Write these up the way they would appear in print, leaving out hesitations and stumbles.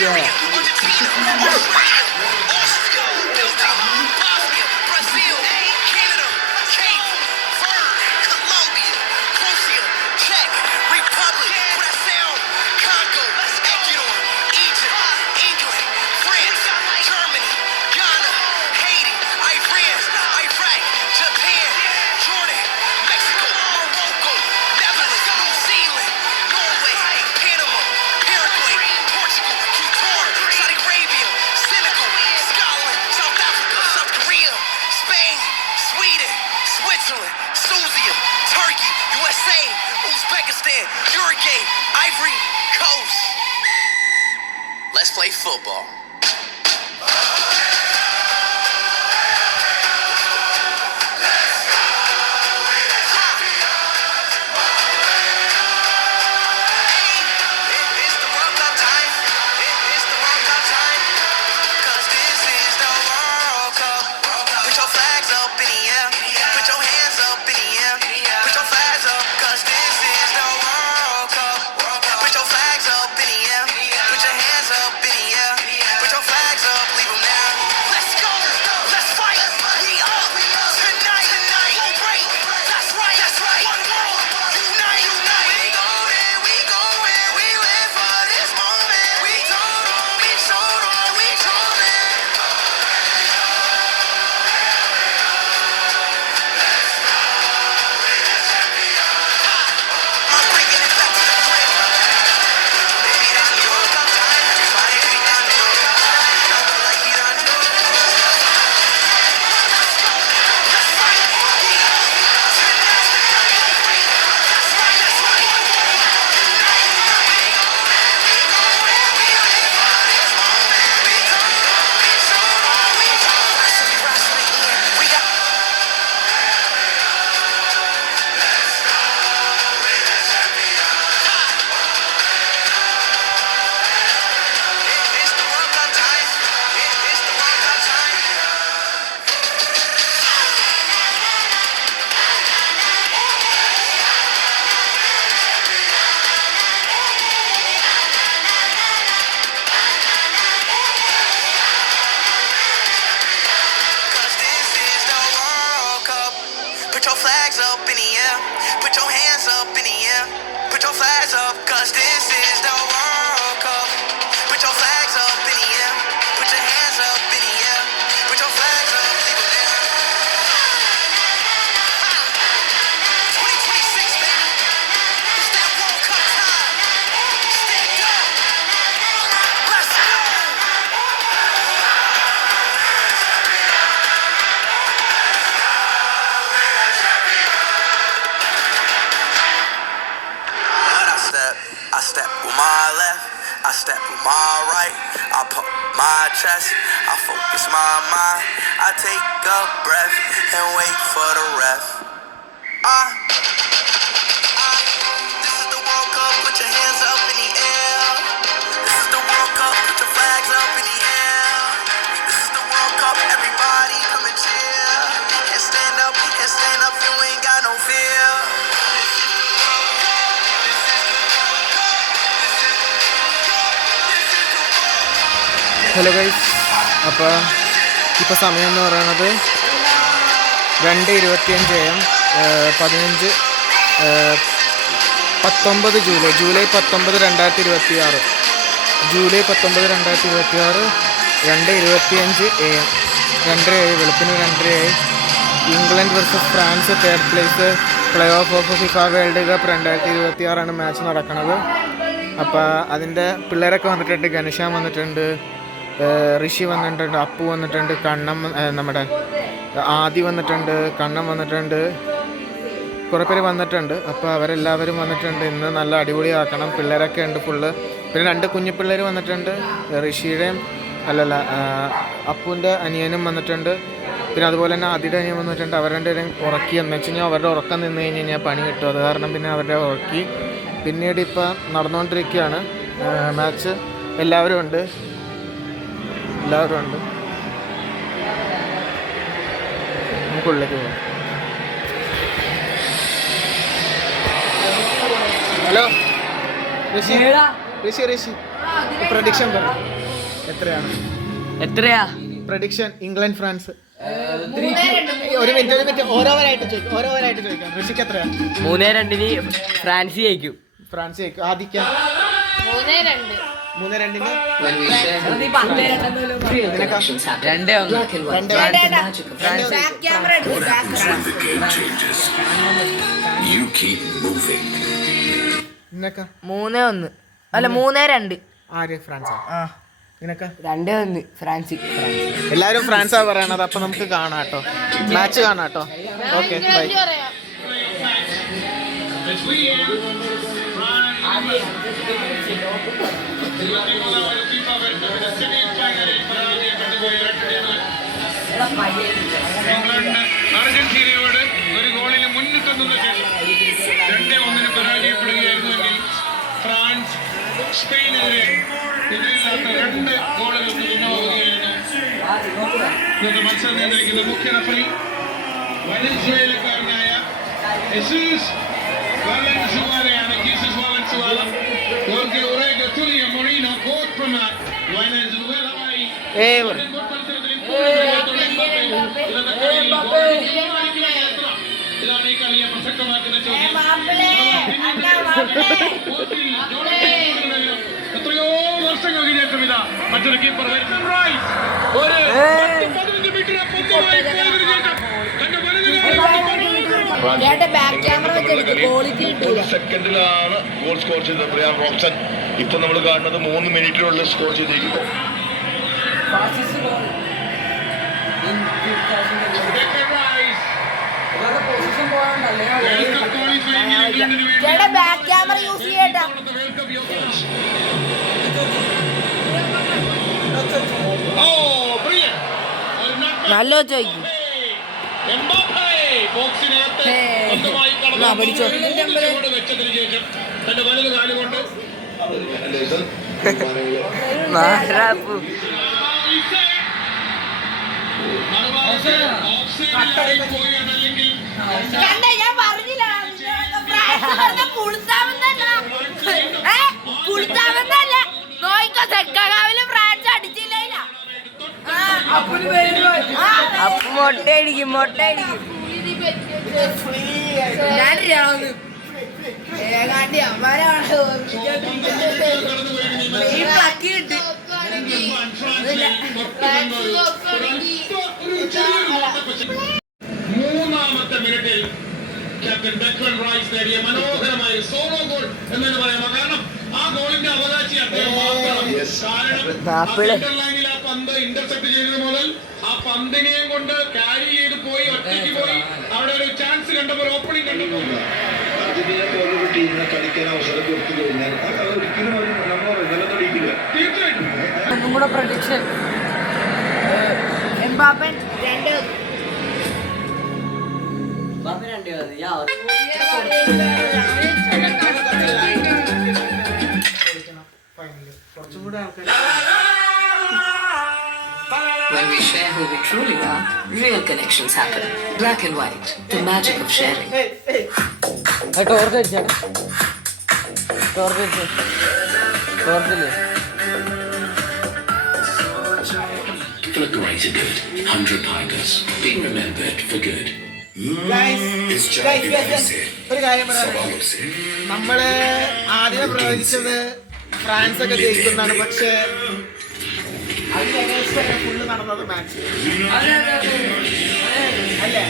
Croatia, Argentina, Australia, Austria, Belgium, Bosnia, Brazil, Canada, Cape Verde, Colombia, Croatia, Czech Republic, Brazil, Congo, Ecuador, Egypt, England, France, Germany, Ghana, Haiti, Iran, Iraq, Japan, Jordan, Mexico, Morocco, Netherlands, New Zealand, Norway, Panama, Paraguay, Portugal, Qatar, Saudi Arabia, Senegal, Scotland, South Africa, South Korea, Spain, Sweden, Switzerland, Tunisia, Turkey, USA, Uzbekistan, Uruguay, Ivory Coast. Let's play football. Put your flags up in the air. Put your hands up in the air. Put your flags up, cause this is the World Cup. Put your flags up in the air. Put your hands up in the air. Put your flags up, leave them there. 2026, baby. It's that World Cup time. Stand up. Let's go. I step with my left, I step with my right, I pump my chest, I focus my mind, I take a breath and wait for the ref. This is the World Cup, put your hands up in the air. This is the World Cup, put your flags up in the air. This is the World Cup, everybody come and cheer. And stand up, you ain't got no fear. Hello guys, അപ്പോൾ ഇപ്പോൾ സമയം എന്ന് പറയുന്നത് 2:25 AM 19 July 19 2026 July 19 2026 2:25 AM 2:30 വെളുപ്പിന് 2:30 England versus France third place play off FIFA world cup 2026 match നടക്കുന്നത്. അപ്പോൾ അതിൻ്റെ പിള്ളേരൊക്കെ വന്നിട്ടുണ്ട്. ഗണേശാൻ വന്നിട്ടുണ്ട്, ഋഷി വന്നിട്ടുണ്ട്, അപ്പു വന്നിട്ടുണ്ട്, കണ്ണം നമ്മുടെ ആദി വന്നിട്ടുണ്ട്, കണ്ണം വന്നിട്ടുണ്ട്, കുറേ പേര് വന്നിട്ടുണ്ട്. അപ്പോൾ അവരെല്ലാവരും വന്നിട്ടുണ്ട്. ഇന്ന് നല്ല അടിപൊളിയാക്കണം. പിള്ളേരൊക്കെ ഉണ്ട് ഫുള്ള്. പിന്നെ 2 കുഞ്ഞു പിള്ളേർ വന്നിട്ടുണ്ട്. ഋഷിയുടെയും അപ്പുവിൻ്റെ അനിയനും വന്നിട്ടുണ്ട്. പിന്നെ അതുപോലെ തന്നെ ആദിയുടെ അനിയൻ വന്നിട്ടുണ്ട്. അവർ രണ്ടുപേരും ഉറക്കി. എന്ന് വെച്ച് കഴിഞ്ഞാൽ അവരുടെ ഉറക്കം നിന്ന് കഴിഞ്ഞ് കഴിഞ്ഞാൽ പണി കിട്ടും. അത് കാരണം പിന്നെ അവരുടെ ഉറക്കി. പിന്നീട് ഇപ്പം നടന്നുകൊണ്ടിരിക്കുകയാണ് മാച്ച്. എല്ലാവരും ഉണ്ട്. നമുക്കുള്ളിലേക്ക് പോകാം. ഹലോ ഋഷി. പ്രഡിക്ഷൻ പറ എത്രയാണ്? എത്രയാ പ്രഡിക്ഷൻ ഇംഗ്ലണ്ട് ഫ്രാൻസ്. ഒരു മിനിറ്റ് ഓരോവരായിട്ട് ചോദിക്കാം. ഋഷിക്ക് എത്രയാ? 3-2 ഫ്രാൻസ് ജയിക്കും. ഫ്രാൻസ് ജയിക്കും. ആദിക്കാം 3-2. 3-2 3-1 അല്ല 3-2. ആര്? ഫ്രാൻസാ? നിനക്ക് 2-1 ഫ്രാൻസ്. എല്ലാവരും ഫ്രാൻസാ പറയണത്. അപ്പൊ നമുക്ക് കാണാട്ടോ, മാച്ച് കാണാട്ടോ. Okay bye. അർജന്റീനയോട് ഒരു ഗോളിന് മുന്നിട്ടെന്ന ശേഷം 2-1 പരാജയപ്പെടുകയായിരുന്നുവെങ്കിൽ ഫ്രാൻസ് സ്പെയിനെതിരെ എതിരില്ലാത്ത 2 ഗോളുകൾക്ക് പിന്നോകുകയായിരുന്നു. ഇന്നത്തെ മത്സരം നിയന്ത്രിക്കുന്ന മുഖ്യ റഫറി വെനസ്വേലക്കാരനായ യെസൂസ് വാലൻസുവാലയാണ്. Jesus Valenzuela porque Orega Tulio Moreno caught from Venezuela. ഇതാണ് ഈ കളിയെ പ്രസക്തമാക്കുന്ന ചോദ്യം. എത്രയോ വർഷങ്ങൾക്ക് ശേഷം ഇതാ മറ്റൊരു കീപ്പർ ഒരു 15 മീറ്റർ സെക്കൻഡിലാണ് ഗോൾ സ്കോർ ചെയ്തത് ബ്രയാൻ റോബ്സൺ. ഇപ്പൊ നമ്മൾ കാണുന്നത് 3 മിനിറ്റിനുള്ളിൽ സ്കോർ ചെയ്തിരിക്കുന്നു. ബാക്ക് ക്യാമറ യൂസ് ചെയ്യട്ടാ. നല്ല ചോദിക്കും. വെച്ചതിന് ശേഷം തന്റെ വലത് കാലുകൊണ്ട് ഞാൻ പറഞ്ഞില്ല നോയിക്കോ സെക്കാവില് ഫ്രാൻസ് അടിച്ചില്ല. അപ്പൊ മൊട്ടയടിക്കും. മൂന്നാമത്തെ മിനിറ്റിൽ ക്യാപ്റ്റൻ ഡെക്ലൻ റൈസ് നേടിയ മനോഹരമായ സോളോ ഗോൾ എന്ന് പറയാം. കാരണം ആ ഗോളിന്റെ അവകാശി അദ്ദേഹം മാത്രമാണ്. കാരണം ലൈനിൽ ആ പന്ത് ഇന്റർസെപ്റ്റ് ചെയ്തത് മുതൽ ആ പന്തിനെയും കൊണ്ട് ക്യാരി ചെയ്ത് പോയി ഒറ്റയ്ക്ക് പോയി അവിടെ ഒരു ചാൻസ് കണ്ടപ്പോൾ ഓപ്പണിംഗ് കണ്ടപ്പോൾ അർജന്റീന പോലൊരു ടീമിനെ കളിക്കാൻ അവസരം കൊടുത്തു കഴിഞ്ഞാൽ ഒരിക്കലും നമ്മൾ നിലനിൽക്കില്ല. തീർച്ചയായിട്ടും ഒന്നും കൂടെ prediction. എംബാപ്പൻ 2. When we share who we truly are, real connections happen. Black and white, the magic of sharing. Look great to good. 100 Tigers. Being remembered for good. ഒരു കാര്യം പറയാം. നമ്മള് ആദ്യം പ്രവചിച്ചത് ഫ്രാൻസ് ഒക്കെ ജയിക്കുന്നതാണ്. പക്ഷേ അതിന് ഫുള്ള് നടന്നത് മാച്ച് അല്ലേ?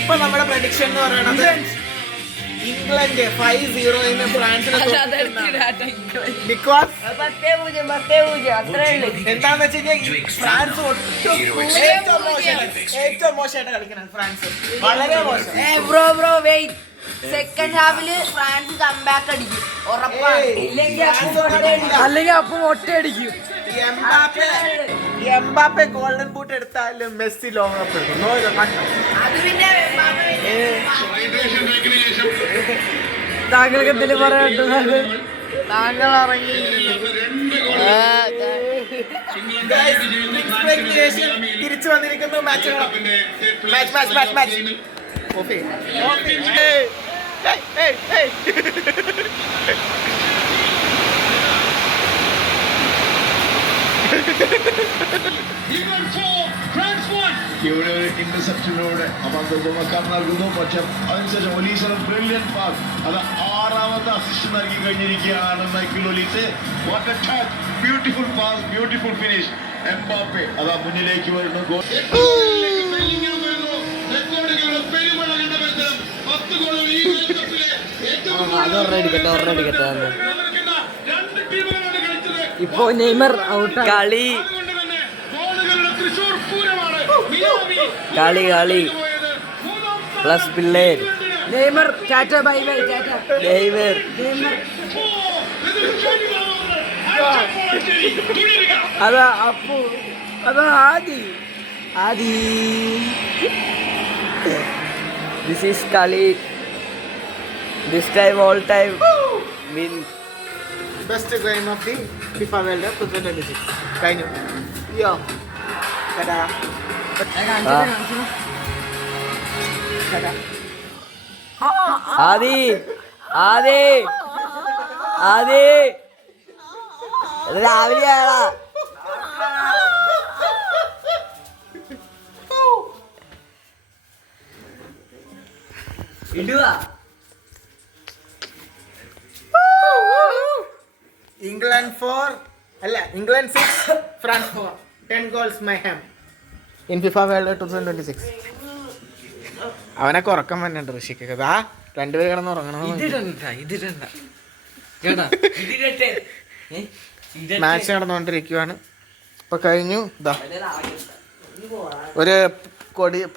ഇപ്പൊ നമ്മുടെ പ്രഡിക്ഷൻ എന്ന് പറയുന്നത് ഇംഗ്ലണ്ട് 5-0 ഫ്രാൻസിനെ ബിക്കോസ് എന്താന്ന് വെച്ച് കഴിഞ്ഞാൽ ഫ്രാൻസ് ഏറ്റവും മോശമായിട്ട് കളിക്കണം. ഫ്രാൻസ് വളരെ മോശം. Bro wait. സെക്കൻഡ് ഹാഫില് ഫ്രാൻസ് കംബാക്ക് അടിക്കും ഉറപ്പാണ്. അല്ലെങ്കിൽ അപ്പൊ മൊട്ടയടിക്കും. എംബാപ്പെ ഗോൾഡൻ ബൂട്ട് എടുത്താലും മെസ്സി ലോക കപ്പ് എടുക്കും. അത് പിന്നെ താങ്കൾക്ക് എന്തെങ്കിലും പറയാനുണ്ട്? താങ്കൾ ഇറങ്ങി തിരിച്ചു വന്നിരിക്കുന്നു. Match England 4, France 1. ഇവിടെ ഒരു ഇന്റർസെപ്ഷനിലൂടെ അബദ്ധം നൽകുന്നു. പക്ഷെ അതിനുശേഷം ഒലീസിന് ബ്രില്യന്റ് പാസ്, അത് 6ാമത്തെ അസിസ്റ്റ് നൽകി കഴിഞ്ഞിരിക്കുകയാണ് Michael Olise. What A touch, beautiful pass, beautiful finish. Mbappe അതാ മുന്നിലേക്ക് വരുന്നു. ഗോൾ റെക്കോർഡുകളുടെ പെരുമഴ കണ്ട മത്സരം. 10 ഗോളുകൾ ഈ വേൾഡ് കപ്പിലെ ഏറ്റവും രണ്ട് ടീമുകളാണ് കളിച്ചത്. ഇപ്പൊ നെയ്മർ ഔട്ട് കളി അതുകൊണ്ട് തന്നെ ഗോളുകളുടെ തൃശൂർ പൂരമാണ്. മിയാമി കളി പോയത്. മൂന്നാം സ്ഥാനം പ്ലസ് പിള്ളേർ Neymar Tata bye bye Tata Neymar അതാ അപ്പു അതാ ആദി ദിസ് ഈസ് കളി this time all time win best game of the FIFA world cup 2026 കഴിഞ്ഞു. യോ കടാ ആദി രാവിലെ ആളാ ഇടുക ഇംഗ്ലണ്ട് 4 അല്ല England 6 France 4 10 goals mayhem in FIFA World Cup 2026. അവനൊക്കെ ഉറക്കം വന്നിട്ടുണ്ട് ഋഷിക്കൊക്കെ. ആ രണ്ടുപേരും കിടന്ന് ഉറങ്ങണം. മാച്ച് നടന്നുകൊണ്ടിരിക്കുകയാണ്. ഇപ്പൊ കഴിഞ്ഞു. ഇതാ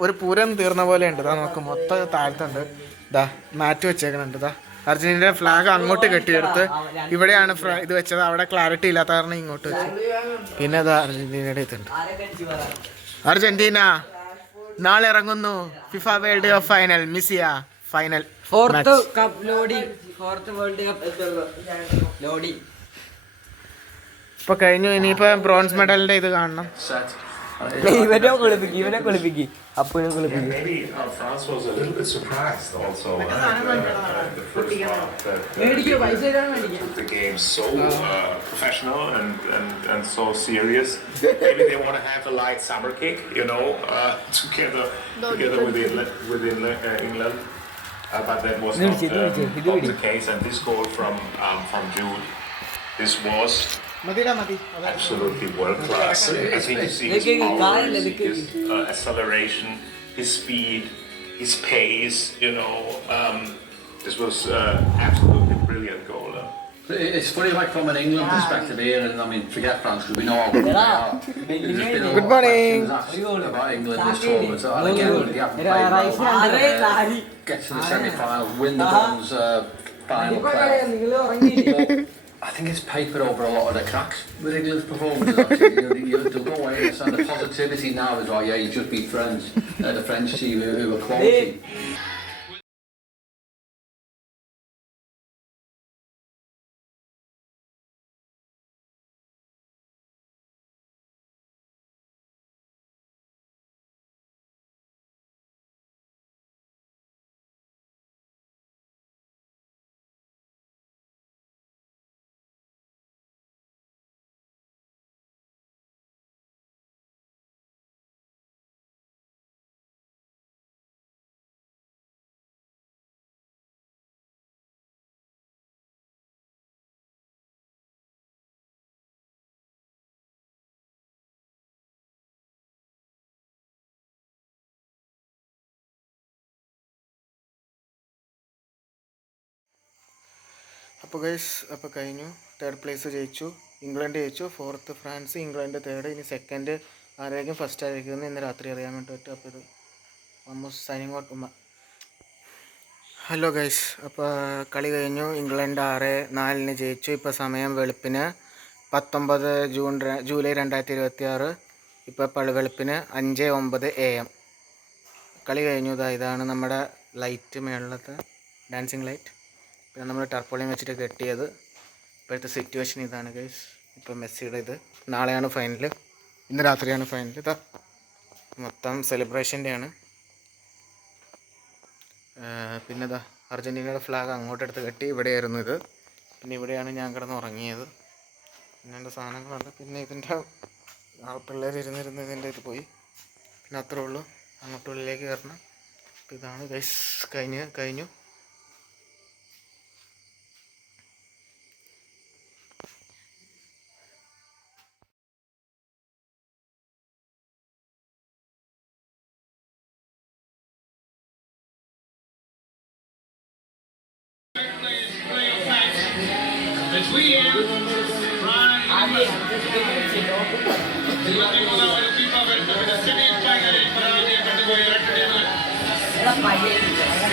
ഒരു പൂരം തീർന്ന പോലെ ഉണ്ട്. ഇതാ നോക്ക് മൊത്തം താഴ്ത്തുണ്ട്. ഇതാ മാറ്റ് വെച്ചേക്കണുണ്ട്. ഇതാ അർജന്റീനയുടെ ഫ്ലാഗ് അങ്ങോട്ട് കെട്ടിയെടുത്ത് ഇവിടെയാണ് ഇത് വെച്ചത്. അവിടെ ക്ലാരിറ്റി ഇല്ലാത്ത കാരണം ഇങ്ങോട്ട് വെച്ചു. പിന്നെ ഇതാ അർജന്റീനയുടെ ഇതുണ്ട്. അർജന്റീന നാളെ ഇറങ്ങുന്നു ഫിഫ വേൾഡ് കപ്പ് ഫൈനൽ. മിസിയ final fourth world cup loading ഇപ്പൊ കഴിഞ്ഞു. ഇനിയിപ്പോ ബ്രോൺസ് മെഡലിന്റെ ഇത് കാണണം. ഇവനെ കുളിപ്പിക്കി അപ്പനെ കുളിപ്പിക്കി. Maybe France was a little bit surprised also the first half that took the game so professional and so serious. Maybe they want to have a light summer kick, you know, together with England. But that was not the case. And this goal from Jude, this was absolutely world class. I think you see his power, his acceleration, his speed, his pace. You know, this was absolutely brilliant goal. It's funny, like from an England perspective here, and I mean, forget France because we know how good they are. There's been a lot of questions asked about England this tournament, and again, they haven't played well. Get to the semi-final, win the bronze final crown. I think it's papered over a lot of the cracks with England's performances. Actually, they'll go away and the positivity now is, oh yeah, you just beat France, the French team who are quality. അപ്പോൾ കഴിഞ്ഞു. Third place ജയിച്ചു, England ജയിച്ചു. Fourth France, England third. ഇനി second ആരായിരിക്കും first ആയിരിക്കും ഇന്ന് രാത്രി അറിയാൻ വേണ്ടി പറ്റും. അപ്പോൾ ഇത് ഓൾമോസ്റ്റ് സൈനിങ് ഔട്ട് ഉമ്മ. ഹലോ ഗൈസ്, അപ്പോൾ കളി കഴിഞ്ഞു. ഇംഗ്ലണ്ട് 6-4 ജയിച്ചു. ഇപ്പോൾ സമയം വെളുപ്പിന് 19 ജൂലൈ 2026. ഇപ്പോൾ വെളുപ്പിന് 5:09 AM. കളി കഴിഞ്ഞു. ഇതാണ് നമ്മുടെ ലൈറ്റ് മേളത്തെ ഡാൻസിങ് ലൈറ്റ്. പിന്നെ നമ്മൾ ടർപ്പോളിയം വെച്ചിട്ട് കെട്ടിയത്. ഇപ്പോഴത്തെ സിറ്റുവേഷൻ ഇതാണ് ഗൈസ്. ഇപ്പോൾ മെസ്സിയുടെ ഇത്. നാളെയാണ് ഫൈനൽ, ഇന്ന് രാത്രിയാണ് ഫൈനൽ. ഇതാ മൊത്തം സെലിബ്രേഷൻ്റെയാണ്. പിന്നെ ഇതാ അർജൻറ്റീനയുടെ ഫ്ലാഗ് അങ്ങോട്ടെടുത്ത് കെട്ടി. ഇവിടെയായിരുന്നു ഇത്. പിന്നെ ഇവിടെയാണ് ഞാൻ കിടന്ന് ഉറങ്ങിയത്. പിന്നെ എൻ്റെ സാധനങ്ങളുണ്ട്. പിന്നെ ഇതിൻ്റെ പിള്ളേർ ഇരുന്നിരുന്ന് ഇതിൻ്റെ ഇത് പോയി. പിന്നെ അത്രേ ഉള്ളൂ. അങ്ങോട്ടുള്ളിലേക്ക് കയറണം. അപ്പോൾ ഇതാണ് ഗൈസ്. കഴിഞ്ഞു.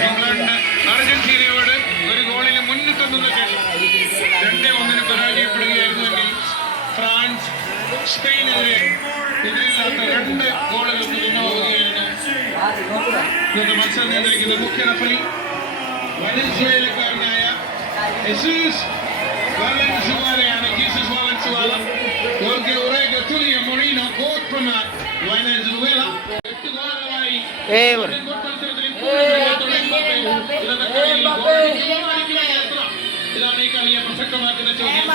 ഇംഗ്ലണ്ട് അർജന്റീനയോട് ഒരു ഗോളിന് മുന്നിട്ടെന്ന ശേഷം 2-1 പരാജയപ്പെടുകയായിരുന്നുവെങ്കിൽ ഫ്രാൻസ് സ്പെയിനെതിരെ എതിരില്ലാത്ത 2 ഗോളുകൾക്ക് പിന്നോക്കുകയായിരുന്നു. ഇന്നത്തെ മത്സരം നിയന്ത്രിക്കുന്ന മുഖ്യ referee വെനസ്വേലക്കാരനായ Jesus Valenzuela. Jorge Orega, Tulio Moreno, both from Venezuela. ഇതാണ് ഈ കളിയെ പ്രസക്തമാക്കുന്ന ചോദ്യം.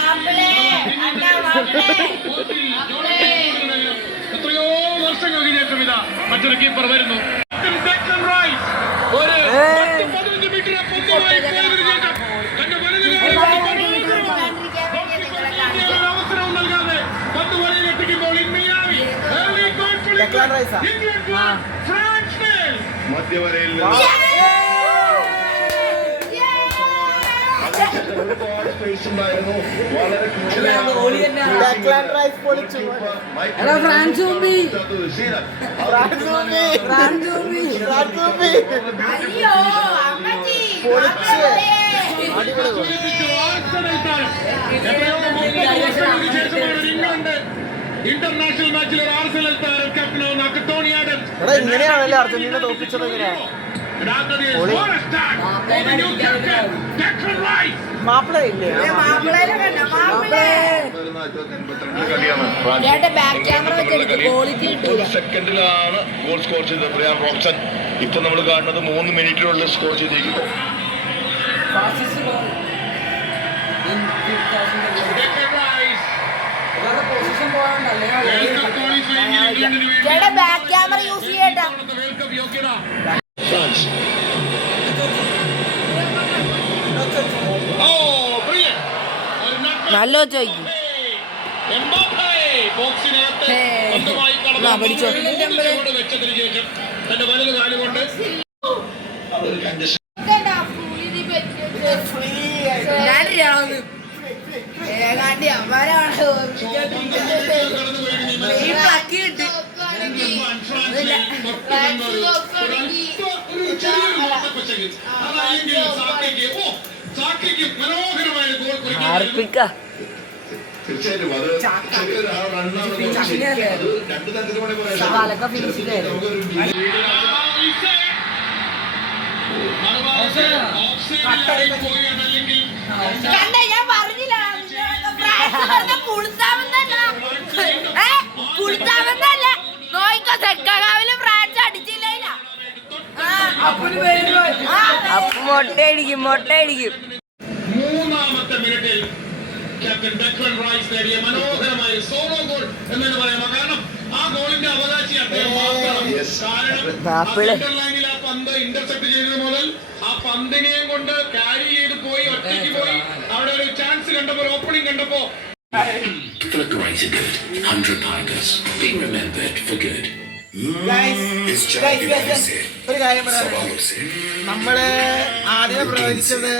എത്രയോ വർഷങ്ങൾക്ക് ശേഷം ഇതാ മറ്റൊരു കീപ്പർ വരുന്നു. ഒരു 15 മീറ്റർ അവസരവും നൽകാതെ പന്ത് വലയിലെത്തിക്കുമ്പോൾ മധ്യവരയിൽ ഒരുപാട് സ്പേസ് ഉണ്ടായിരുന്നു. വളരെ ഇന്റർനാഷണൽ മാച്ചിൽ ഒരു ആർസനൽ താരം ക്യാപ്റ്റനാവുന്ന ടോണി ആഡംസ് ഇങ്ങനെയാണല്ലേ അർജന്റീന തോൽപ്പിച്ചത്. സെക്കൻഡിലാണ് ഗോൾ സ്കോർ ചെയ്തത് ബ്രയാൻ റോബ്സൺ. ഇപ്പൊ നമ്മൾ കാണുന്നത് 3 മിനിറ്റിനുള്ളിൽ സ്കോർ ചെയ്തിരിക്കുന്നു. ബാക്ക് ക്യാമറ യൂസ് ചെയ്യട്ടാ. ഫ്രാൻസ് നല്ല ചോദിക്കും. പഠിച്ചോ തന്റെ വലത് കാലുകൊണ്ട് തീർച്ചയായിട്ടും അത് രണ്ടു തരത്തിലൂടെ ഞാൻ പറഞ്ഞില്ല നോയിക്കോ സെക്കാവില് ഫ്രാൻസ് അടിച്ചില്ല. അപ്പൊ മൊട്ടയടിക്കും. മൂന്നാമത്തെ മിനിറ്റിൽ ക്യാപ്റ്റൻ ഡെക്ലൻ റൈസ് നേടിയ മനോഹരമായ സോളോ ഗോൾ എന്ന് പറയാം. കാരണം ആ ഗോളിന്റെ അവകാശി അദ്ദേഹം മാത്രം. കാരണം ലൈനിൽ ആ പന്ത് ഇന്റർസെപ്റ്റ് ചെയ്തത് മുതൽ ആ പന്തിനെയും കൊണ്ട് ക്യാരി ചെയ്ത് പോയി ഒറ്റയ്ക്ക് പോയി അവിടെ ഒരു ചാൻസ് കണ്ടപ്പോ ഓപ്പണിംഗ് കണ്ടപ്പോ For the greater good, 100 Tigers, being remembered for good. ഒരു കാര്യം പറയാം. നമ്മള് ആദ്യം പ്രവചിച്ചത്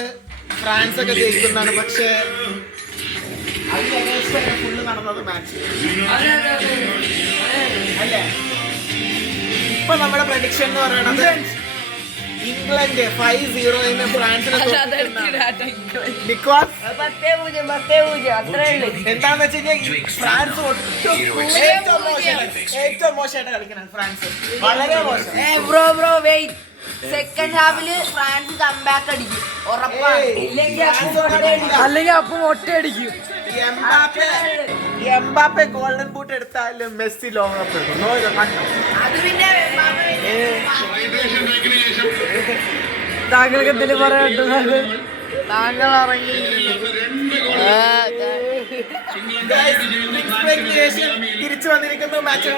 ഫ്രാൻസ് ഒക്കെ ജയിക്കുന്നതാണ്. പക്ഷേ ഫുള്ള് നടന്നത് മാച്ച് അല്ലേ. ഇപ്പൊ നമ്മുടെ പ്രഡിക്ഷൻ എന്ന് പറയുന്നത് ഇംഗ്ലണ്ട് 5-0 ഫ്രാൻസിനെ ബിക്കോസ് എന്താണെന്ന് വെച്ച് കഴിഞ്ഞാൽ ഫ്രാൻസ് ഏറ്റവും മോശമായിട്ട് കളിക്കണം. ഫ്രാൻസ് വളരെ മോശം. സെക്കൻഡ് ഹാഫില് ഫ്രാൻസ് കംബാക്ക് അടിക്കും ഉറപ്പാണ്. അല്ലെങ്കിൽ അപ്പം ഒറ്റയടിക്കും. എംബാപ്പെ ഗോൾഡൻ ബൂട്ട് എടുത്താലും മെസ്സി ലോകകപ്പ് എടുക്കും. അത് പിന്നെ താങ്കൾക്ക് എന്തെങ്കിലും പറയാനുണ്ടോ? താങ്കൾ ഇറങ്ങി തിരിച്ചു വന്നിരിക്കുന്നു. മാച്ച്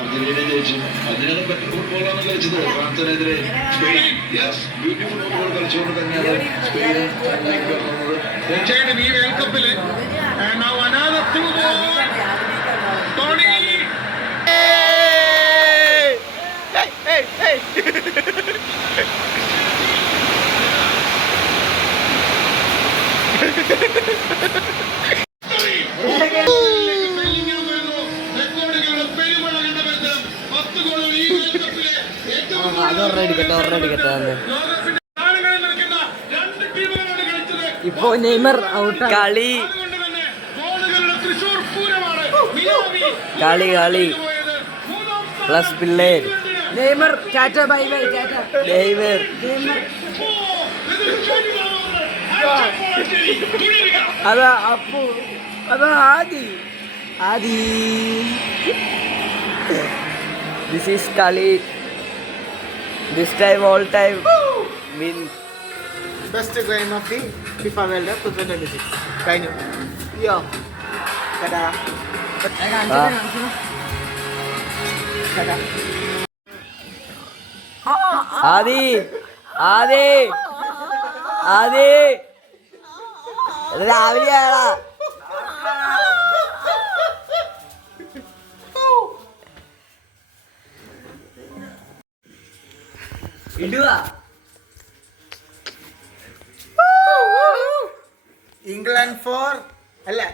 അർജന്റീന ജയിച്ചു. അതിനകം പറ്റി ഫുട്ബോളാണ് കളിച്ചത്. ഫ്രാൻസിനെതിരെ സ്പെയിൻ ബ്യൂട്ടിഫുൾ ഫുട്ബോൾ കളിച്ചുകൊണ്ട് തന്നെയാണ് സ്പെയിൻ തീർച്ചയായിട്ടും ഈ വേൾഡ് കപ്പില് ടോണി ഇപ്പൊ നെയ്മർ ഔട്ട്. കളി പ്ലസ് പിള്ളേർ. Neymar Tata bye bye. Tata Neymar. അതാ അപ്പു, അതാ ആദി. ദിസ് ഈസ് കളി. This time all time win. Best game of the FIFA world cup 2026 കഴിഞ്ഞു. യോ ടാറ്റാ. ആദി രാവിലെയാടാ. ഇടുക.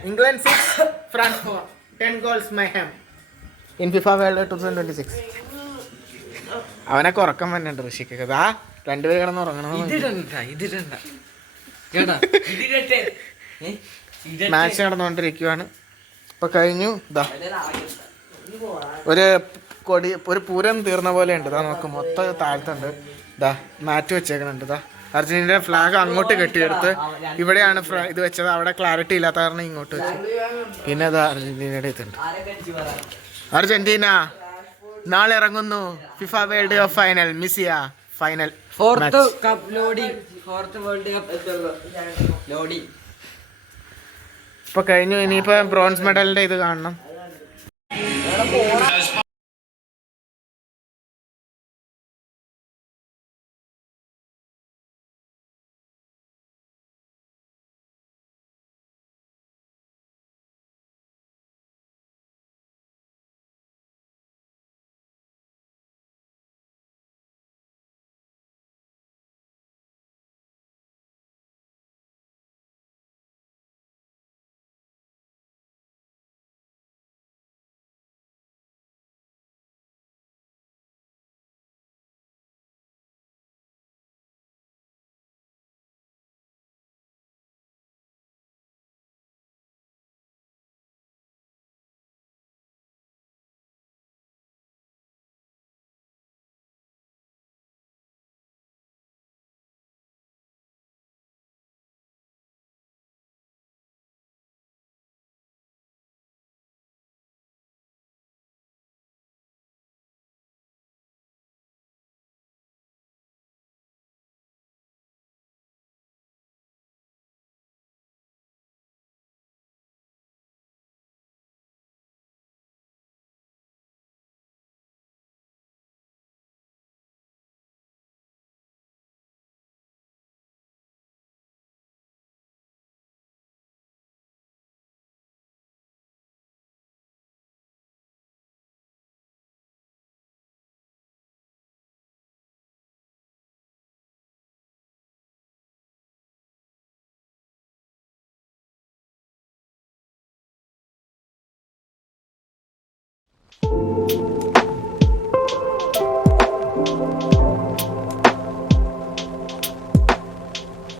England 6, France 4. 10 goals mayhem in FIFA World Cup 2026. അവനൊക്കെ ഉറക്കം വന്നിട്ടുണ്ട് ഋഷിക്ക്. ആ രണ്ടുപേര് കിടന്ന് ഉറങ്ങണം. മാച്ച് നടന്നുകൊണ്ടിരിക്കുവാണ്. ഇപ്പൊ കഴിഞ്ഞു. ഇതാ ഒരു പൂരം തീർന്ന പോലെ ഉണ്ട്. ഇതാ നോക്ക്, മൊത്തം താഴ്ത്തുണ്ട്. ഇതാ മാറ്റ് വെച്ചേക്കണുണ്ട്. ഇതാ അർജന്റീന ഫ്ലാഗ് അങ്ങോട്ട് കെട്ടിയെടുത്ത് ഇവിടെയാണ് ഇത് വെച്ചത്. അവിടെ ക്ലാരിറ്റി ഇല്ലാത്ത കാരണം ഇങ്ങോട്ട് വെച്ചു. പിന്നെ ഇതാ അർജന്റീനയുടെ ഇതുണ്ട്. അർജന്റീന നാളെ ഇറങ്ങുന്നു ഫിഫ വേൾഡ് കപ്പ് ഫൈനൽ. മിസിയ final. Fourth cup loading. Fourth world cup loading ഇപ്പൊ കഴിഞ്ഞു. ഇനിയിപ്പോ ബ്രോൺസ് മെഡലിന്റെ ഇത് കാണണം.